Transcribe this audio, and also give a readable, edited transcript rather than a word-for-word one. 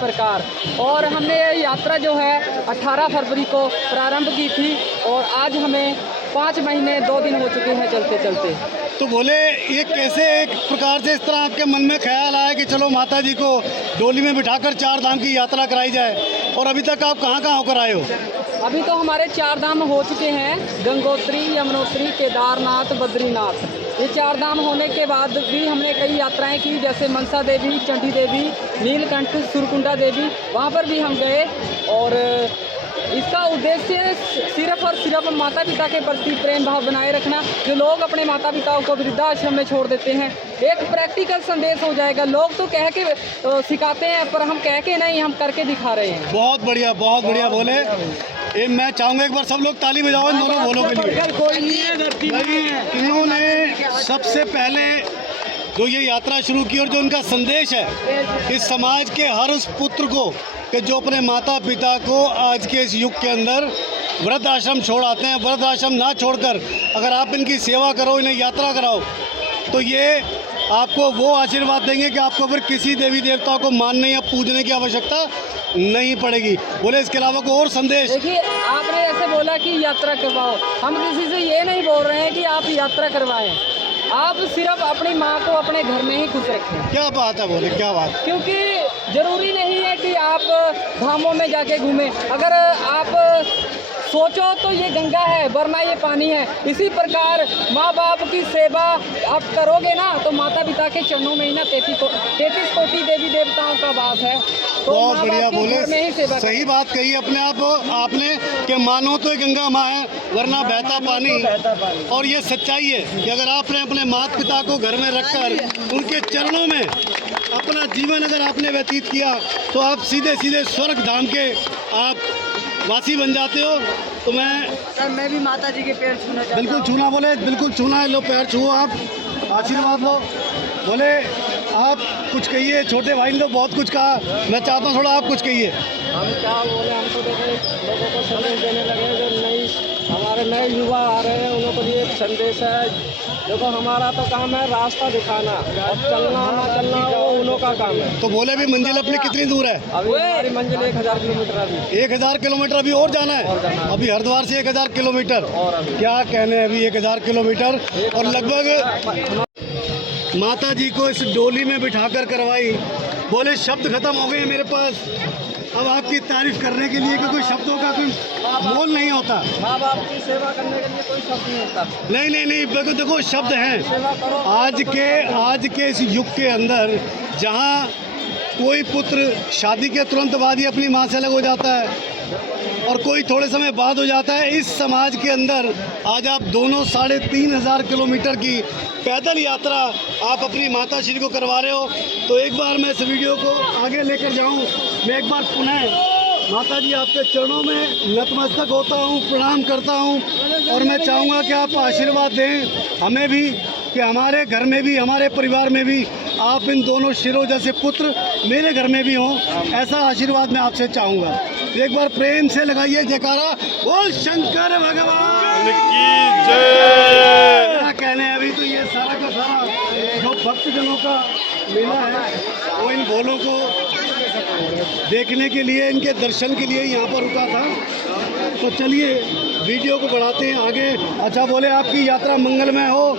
प्रकार। और हमने ये यात्रा जो है 18 फरवरी को प्रारंभ की थी और आज हमें 5 महीने 2 दिन हो चुके हैं चलते चलते। तो बोले ये कैसे एक प्रकार से इस तरह आपके मन में ख्याल आया कि चलो माता जी को डोली में बिठाकर 4 धाम की यात्रा कराई जाए, और अभी तक आप कहाँ कहाँ होकर आए हो? अभी तो हमारे 4 धाम हो चुके हैं, गंगोत्री, यमुनोत्री, केदारनाथ, बद्रीनाथ। ये 4 धाम होने के बाद भी हमने कई यात्राएं की, जैसे मनसा देवी, चंडी देवी, नीलकंठ, सुरकुंडा देवी, वहाँ पर भी हम गए। और इसका उद्देश्य सिर्फ और सिर्फ माता पिता के प्रति प्रेम भाव बनाए रखना। जो लोग अपने माता पिताओं को वृद्धाश्रम में छोड़ देते हैं, एक प्रैक्टिकल संदेश हो जाएगा। लोग तो कह के सिखाते हैं, पर हम कह के नहीं, हम करके दिखा रहे हैं। बहुत बढ़िया बोले। ये मैं चाहूँगा एक बार सब लोग ताली बजाओ इन दोनों बोलों के लिए। इन्होंने सबसे पहले जो ये यात्रा शुरू की और जो उनका संदेश है इस समाज के हर उस पुत्र को कि जो अपने माता पिता को आज के इस युग के अंदर वृद्ध आश्रम छोड़ आते हैं, वृद्ध आश्रम ना छोड़कर अगर आप इनकी सेवा करो, इन्हें यात्रा कराओ, तो ये आपको वो आशीर्वाद देंगे कि आपको फिर किसी देवी देवता को मानने या पूजने की आवश्यकता नहीं पड़ेगी। बोले इसके अलावा कोई और संदेश? देखिए, आपने ऐसे बोला कि यात्रा करवाओ, हम किसी से ये नहीं बोल रहे हैं कि आप यात्रा करवाएं। आप सिर्फ अपनी माँ को अपने घर में ही खुश रखें। क्या बात है, बोले क्या बात। क्योंकि ज़रूरी नहीं है कि आप धामों में जाके घूमें। अगर आप सोचो तो ये गंगा है, वरना ये पानी है। इसी प्रकार माँ बाप की सेवा आप करोगे ना, तो माता पिता के चरणों में ही ना 33 कोटि देवी देवताओं का वास है। तो बहुत बढ़िया बोले, सही बात कही अपने आप आपने कि मानो तो गंगा माँ है, वरना बहता पानी। और ये सच्चाई है कि अगर आपने अपने माता पिता को घर में रखकर उनके चरणों में अपना जीवन अगर आपने व्यतीत किया, तो आप सीधे सीधे स्वर्ग धाम के आप वासी बन जाते हो। तो मैं भी माता जी के पैर छूना चाहता हूं। बिल्कुल छूना, बोले बिल्कुल छूना है। लो पैर छुओ, आप आशीर्वाद लो। बोले आप कुछ कहिए, छोटे भाई ने तो बहुत कुछ कहा, मैं चाहता हूँ थोड़ा आप कुछ कहिए। हम क्या बोले, हम तो देखो लोगों को संदेश देने लगे, जो हमारे नए युवा आ रहे हैं उन लोगों के लिए एक संदेश है। देखो, हमारा तो काम है रास्ता दिखाना, और चलना ना चलना वो उन्हों का काम है। तो बोले भी मंजिल अपनी कितनी दूर है? अभी हमारी मंजिल 1000 किलोमीटर। अभी 1000 किलोमीटर अभी और जाना है। अभी हरिद्वार से 1000 किलोमीटर, और अभी क्या कहने हैं, अभी 1000 किलोमीटर। और लगभग माता जी को इस डोली में बिठाकर करवाई। बोले शब्द खत्म हो गए मेरे पास अब आपकी तारीफ करने के लिए, क्योंकि शब्दों का कोई मोल नहीं होता। माँ बाप की सेवा करने के लिए कोई शब्द नहीं होता। नहीं, देखो शब्द हैं। आज के इस युग के अंदर जहाँ कोई पुत्र शादी के तुरंत बाद ही अपनी माँ से अलग हो जाता है और कोई थोड़े समय बाद हो जाता है, इस समाज के अंदर आज आप दोनों 3500 किलोमीटर की पैदल यात्रा आप अपनी माता श्री को करवा रहे हो। तो एक बार मैं इस वीडियो को आगे लेकर जाऊं, मैं एक बार पुनः माता जी आपके चरणों में नतमस्तक होता हूं, प्रणाम करता हूं। और मैं चाहूँगा कि आप आशीर्वाद दें हमें भी कि हमारे घर में भी, हमारे परिवार में भी आप इन दोनों शिरों जैसे पुत्र मेरे घर में भी हों, ऐसा आशीर्वाद मैं आपसे चाहूँगा। एक बार प्रेम से लगाइए जयकारा, बोल शंकर भगवान की जय। क्या कहने हैं, अभी तो ये सारा का सारा जो भक्तजनों का मेला है वो इन भोलों को देखने के लिए, इनके दर्शन के लिए यहाँ पर रुका था। तो चलिए वीडियो को बढ़ाते हैं आगे। अच्छा, बोले आपकी यात्रा मंगलमय हो।